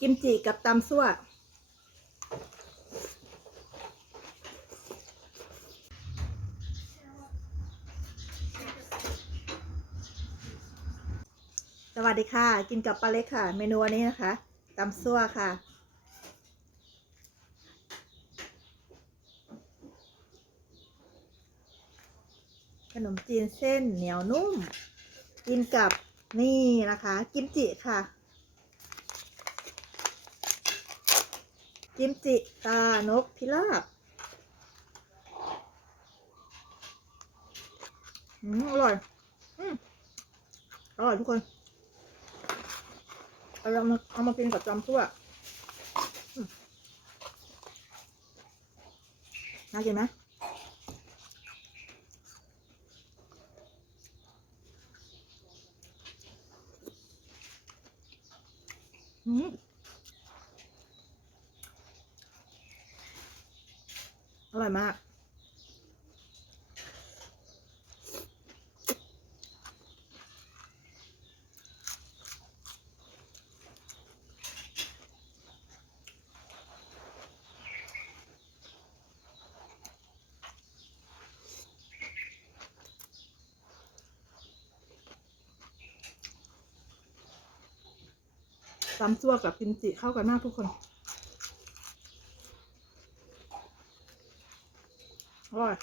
กิมจิกับตำซั่วสวัสดีค่ะกินกับปลาเล็กค่ะเมนูวันนี้นะคะตำซั่วค่ะขนมจีนเส้นเหนียวนุ่มกินกับนี่นะคะกิมจิค่ะกิมจิตานกพิราบอร่อยอร่อยทุกคนเอามากินกับตำซั่วน่ากินไหมอร่อยมากตำซั่วกับกิมจิเข้ากันมากทุกคนอร่อย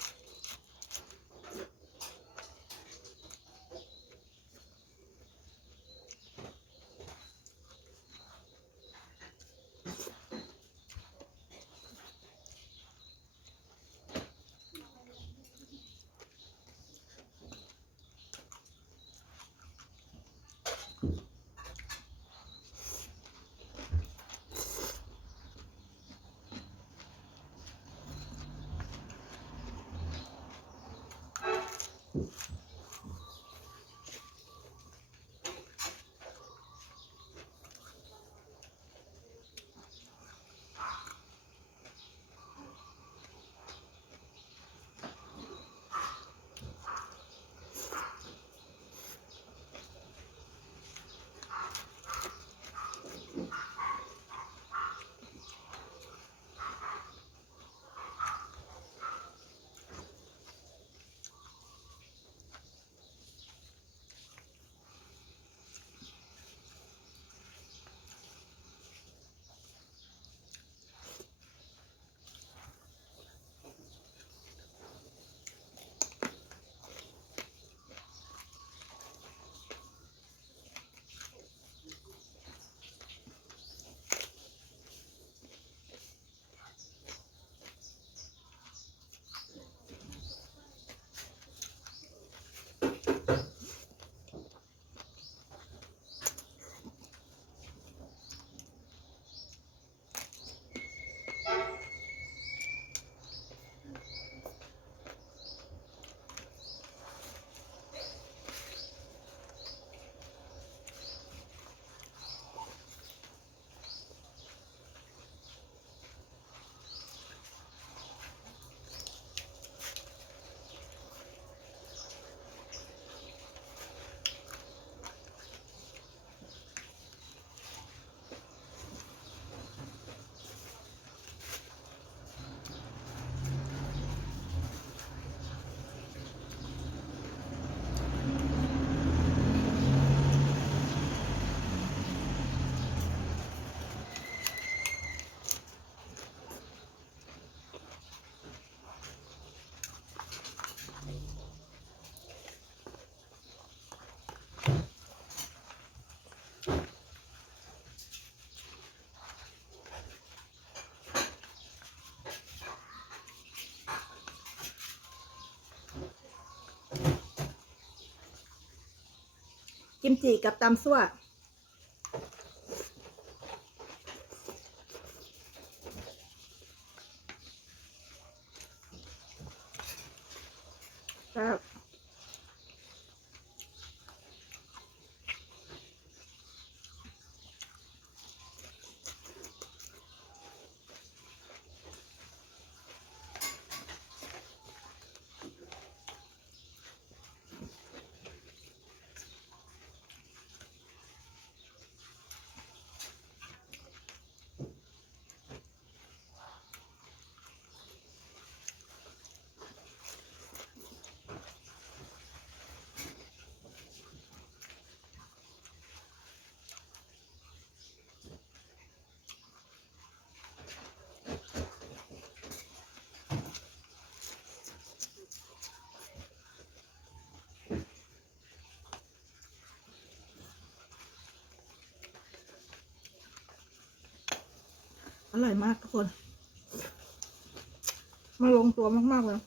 กิมจิกับตำซั่วครับ อร่อยมากทุกคนมาลงตัวมากๆเลย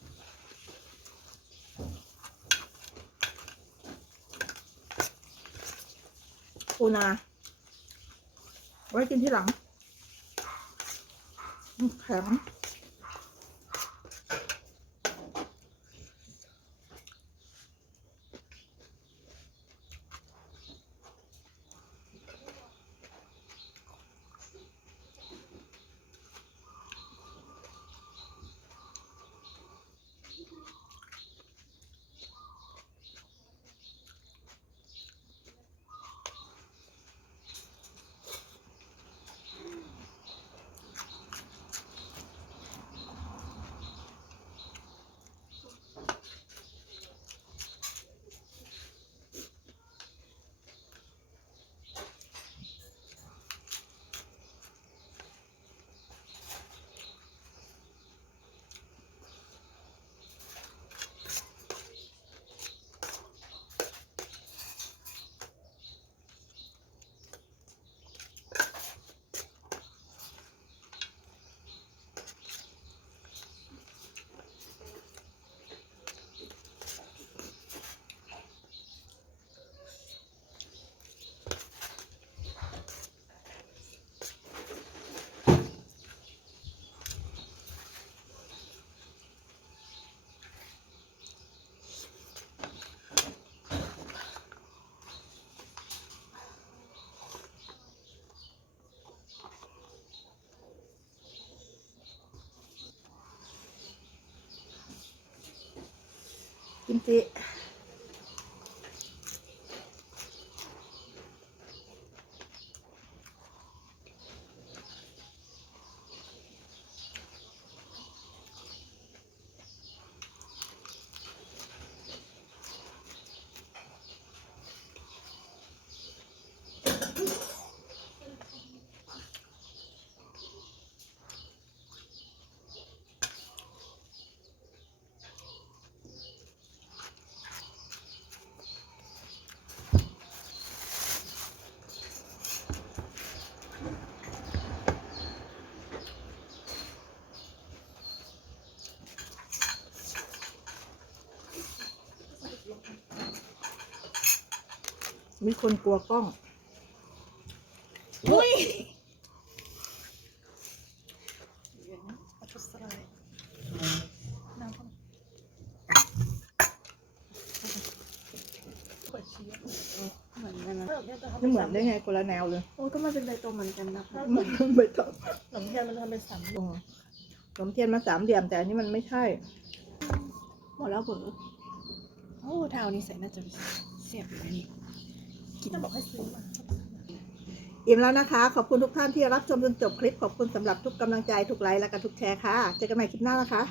ปูนาไว้กินที่หลังแข็งกิมจิมีคนกลัวกล้องอุ้ยไม่เหมือนได้ไงคนละแนวเลย โอ้ก็มันเป็นใบตองเหมือนกันนะคะ มันไม่ต้อง ขนมเทียนมันทำเป็นสามเหลี่ยม ขนมเทียนมา3 เหลี่ยมแต่อันนี้มันไม่ใช่ หมดแล้วเบอร์โอ้เท้านี้ใส่น่าจะเสียบอยู่ในนี้กินจะบอกให้ซื้อมา อิ่มแล้วนะคะ ขอบคุณทุกท่านที่รับชมจนจบคลิป ขอบคุณสำหรับทุกกำลังใจทุกไลค์และก็ทุกแชร์ค่ะ เจอกันใหม่คลิปหน้านะคะ